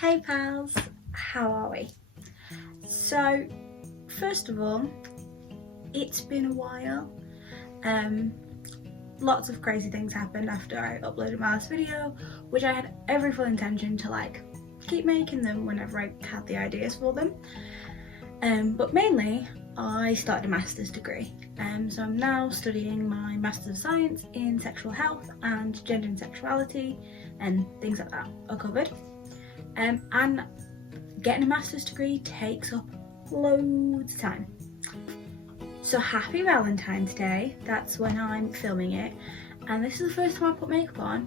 Hey pals, how are we? So, first of all, it's been a while. Lots of crazy things happened after I uploaded my last video, which I had every full intention to keep making them whenever I had the ideas for them. But mainly, I started a master's degree. So I'm now studying my Master's of Science in Sexual Health and Gender and Sexuality, and things like that are covered. And getting a master's degree takes up loads of time. So happy Valentine's Day, that's when I'm filming it, and this is the first time I put makeup on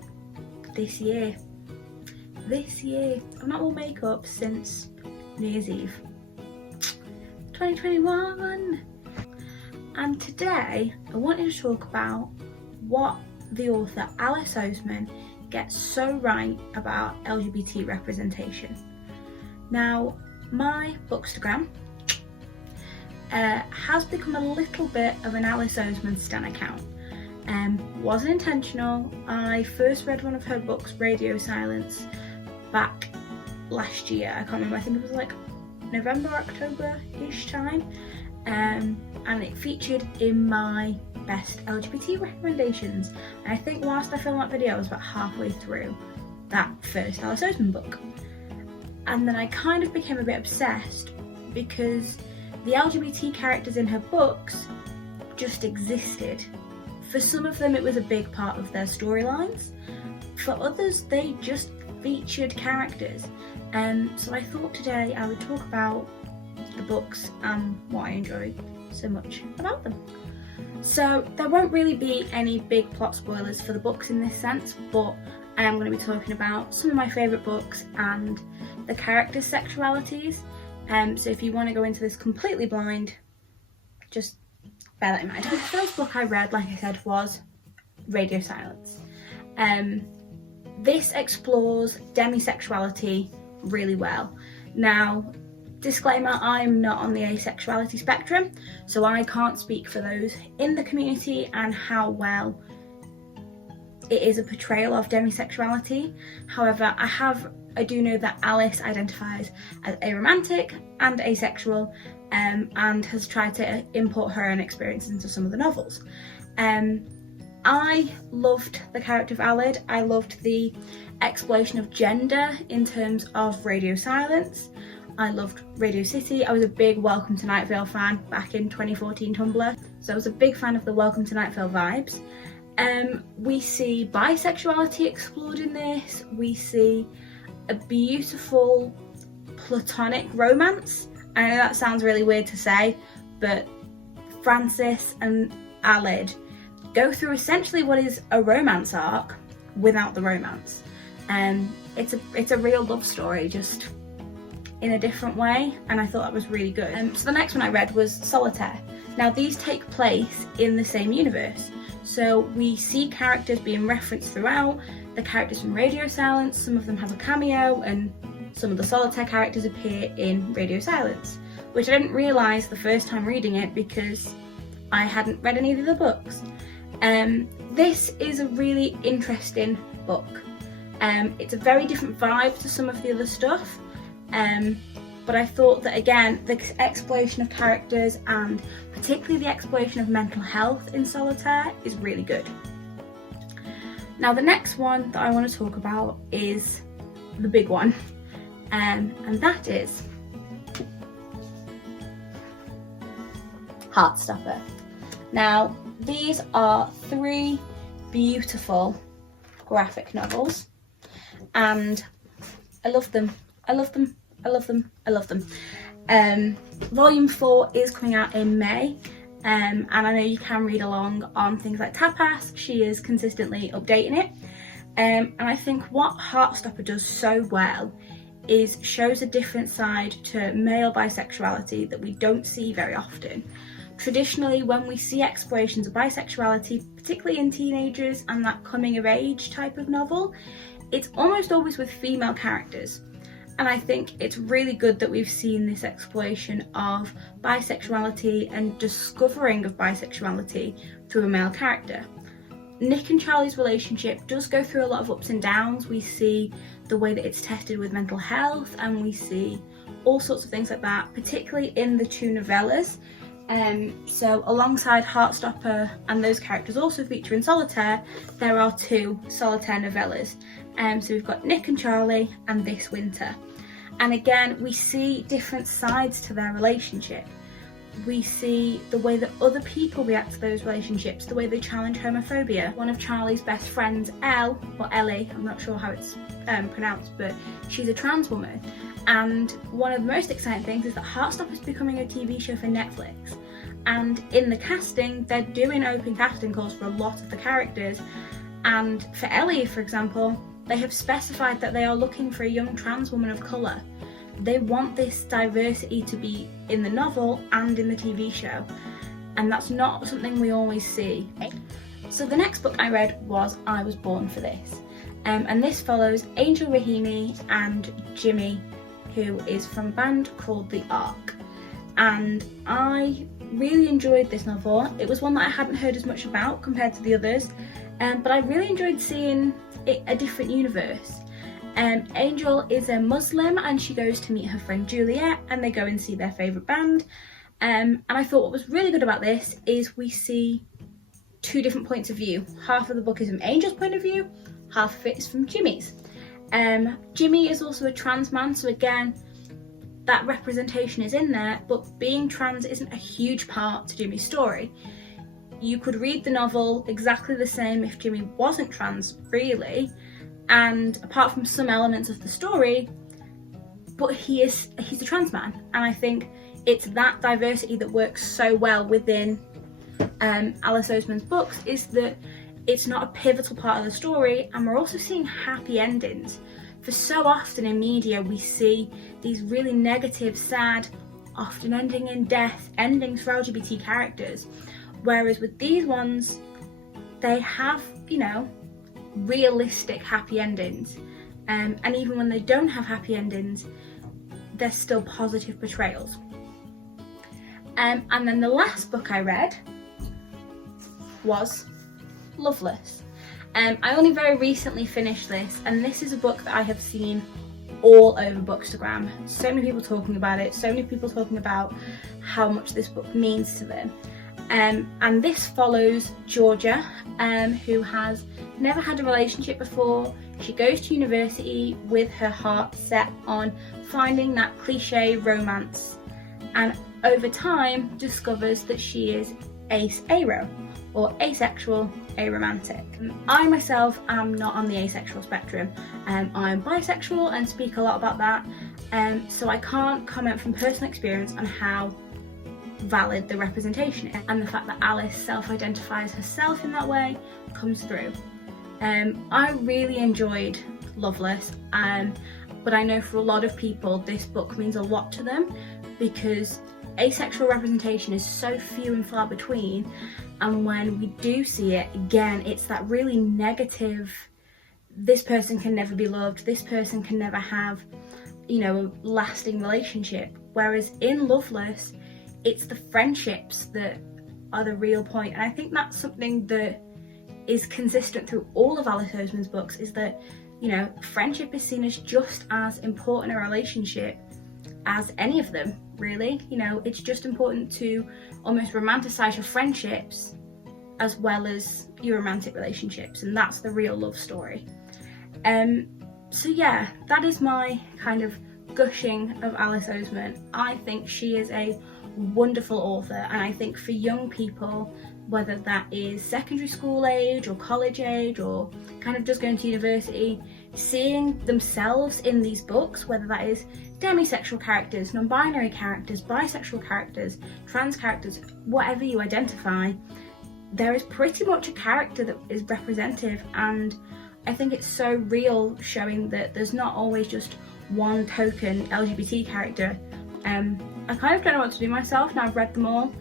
this year. I've not worn makeup since New Year's Eve 2021. And today I wanted to talk about what the author Alice Oseman gets so right about LGBT representation. Now, my Bookstagram has become a little bit of an Alice Oseman stan account. Wasn't intentional. I first read one of her books, Radio Silence, back last year. I can't remember, I think it was November, October-ish time. And it featured in my best LGBT recommendations. And I think whilst I filmed that video, I was about halfway through that first Alice Oseman book. And then I kind of became a bit obsessed because the LGBT characters in her books just existed. For some of them, it was a big part of their storylines. For others, they just featured characters. So I thought today I would talk about the books and what I enjoy so much about them. So there won't really be any big plot spoilers for the books in this sense, but I am going to be talking about some of my favourite books and the characters' sexualities. So if you want to go into this completely blind, just bear that in mind. The first book I read, like I said, was Radio Silence. This explores demisexuality really well. Now, disclaimer, I'm not on the asexuality spectrum, so I can't speak for those in the community and how well it is a portrayal of demisexuality. However, I do know that Alice identifies as aromantic and asexual, and has tried to import her own experience into some of the novels. I loved the character of Alid. I loved the exploration of gender in terms of Radio Silence. I loved Radio City. I was a big Welcome to Night Vale fan back in 2014 Tumblr, so I was a big fan of the Welcome to Night Vale vibes. We see bisexuality explored in this. We see a beautiful platonic romance. I know that sounds really weird to say, but Francis and Alid go through essentially what is a romance arc without the romance. It's a real love story, just in a different way, and I thought that was really good. So the next one I read was Solitaire. Now these take place in the same universe, so we see characters being referenced throughout. The characters from Radio Silence, some of them have a cameo, and some of the Solitaire characters appear in Radio Silence, which I didn't realise the first time reading it because I hadn't read any of the books. This is a really interesting book. It's a very different vibe to some of the other stuff. But I thought that, again, the exploration of characters and particularly the exploration of mental health in Solitaire is really good. Now the next one that I want to talk about is the big one, and that is Heartstopper. Now these are 3 beautiful graphic novels, and I love them. Volume 4 is coming out in May, and I know you can read along on things like Tapas. She is consistently updating it, and I think what Heartstopper does so well is shows a different side to male bisexuality that we don't see very often. Traditionally, when we see explorations of bisexuality, particularly in teenagers and that coming of age type of novel, it's almost always with female characters. And I think it's really good that we've seen this exploration of bisexuality and discovering of bisexuality through a male character. Nick and Charlie's relationship does go through a lot of ups and downs. We see the way that it's tested with mental health, and we see all sorts of things like that, particularly in the two novellas. So alongside Heartstopper and those characters also feature in Solitaire, there are two Solitaire novellas. So we've got Nick and Charlie and This Winter. And again, we see different sides to their relationship. We see the way that other people react to those relationships, the way they challenge homophobia. One of Charlie's best friends, Elle, or Ellie, I'm not sure how it's pronounced, but she's a trans woman. And one of the most exciting things is that Heartstopper is becoming a TV show for Netflix. And in the casting, they're doing open casting calls for a lot of the characters. And for Ellie, for example, they have specified that they are looking for a young trans woman of colour. They want this diversity to be in the novel and in the TV show, and that's not something we always see. So the next book I read was I Was Born for This, and this follows Angel Rahimi and Jimmy, who is from a band called The Ark, and I really enjoyed this novel. It was one that I hadn't heard as much about compared to the others, but I really enjoyed seeing a different universe. Angel is a Muslim and she goes to meet her friend Juliet, and they go and see their favourite band. And I thought what was really good about this is we see two different points of view. Half of the book is from Angel's point of view, half of it is from Jimmy's. Jimmy is also a trans man, so again, that representation is in there, but being trans isn't a huge part to Jimmy's story. You could read the novel exactly the same if Jimmy wasn't trans, really. And apart from some elements of the story, but he's a trans man, and I think it's that diversity that works so well within Alice Oseman's books, is that it's not a pivotal part of the story, and we're also seeing happy endings. For so often in media we see these really negative, sad, often ending in death endings for LGBT characters, whereas with these ones they have, you know, realistic happy endings, and even when they don't have happy endings, they're still positive portrayals. And then the last book I read was Loveless. I only very recently finished this, and this is a book that I have seen all over Bookstagram. So many people talking about it, so many people talking about how much this book means to them. And this follows Georgia, who has never had a relationship before. She goes to university with her heart set on finding that cliche romance, and over time discovers that she is ace-aro, or asexual aromantic. I myself am not on the asexual spectrum. I'm bisexual and speak a lot about that, so I can't comment from personal experience on how valid the representation is, and the fact that Alice self-identifies herself in that way comes through. I really enjoyed Loveless, but I know for a lot of people this book means a lot to them because asexual representation is so few and far between, and when we do see it, again, it's that really negative, this person can never be loved, this person can never have, you know, a lasting relationship, whereas in Loveless it's the friendships that are the real point. And I think that's something that is consistent through all of Alice Oseman's books, is that, you know, friendship is seen as just as important a relationship as any of them, really. You know, it's just important to almost romanticize your friendships as well as your romantic relationships, and that's the real love story. So yeah, that is my kind of gushing of Alice Oseman. I think she is a wonderful author, and I think for young people, whether that is secondary school age or college age or kind of just going to university, seeing themselves in these books, whether that is demisexual characters, non-binary characters, bisexual characters, trans characters, whatever you identify, there is pretty much a character that is representative, and I think it's so real, showing that there's not always just one token LGBT character. I kind of don't know what to do myself now I've read them all,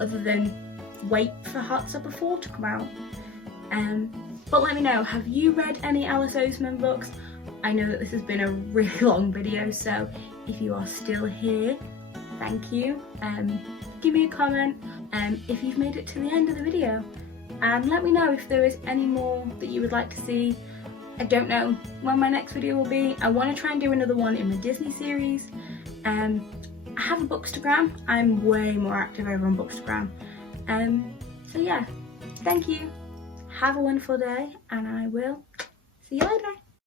other than wait for Heartstopper 4 to come out. But let me know, have you read any Alice Oseman books? I know that this has been a really long video, so if you are still here, thank you. Give me a comment if you've made it to the end of the video. and let me know if there is any more that you would like to see. I don't know when my next video will be. I want to try and do another one in the Disney series. I have a Bookstagram. I'm way more active over on Bookstagram. So yeah, thank you. Have a wonderful day, and I will see you later.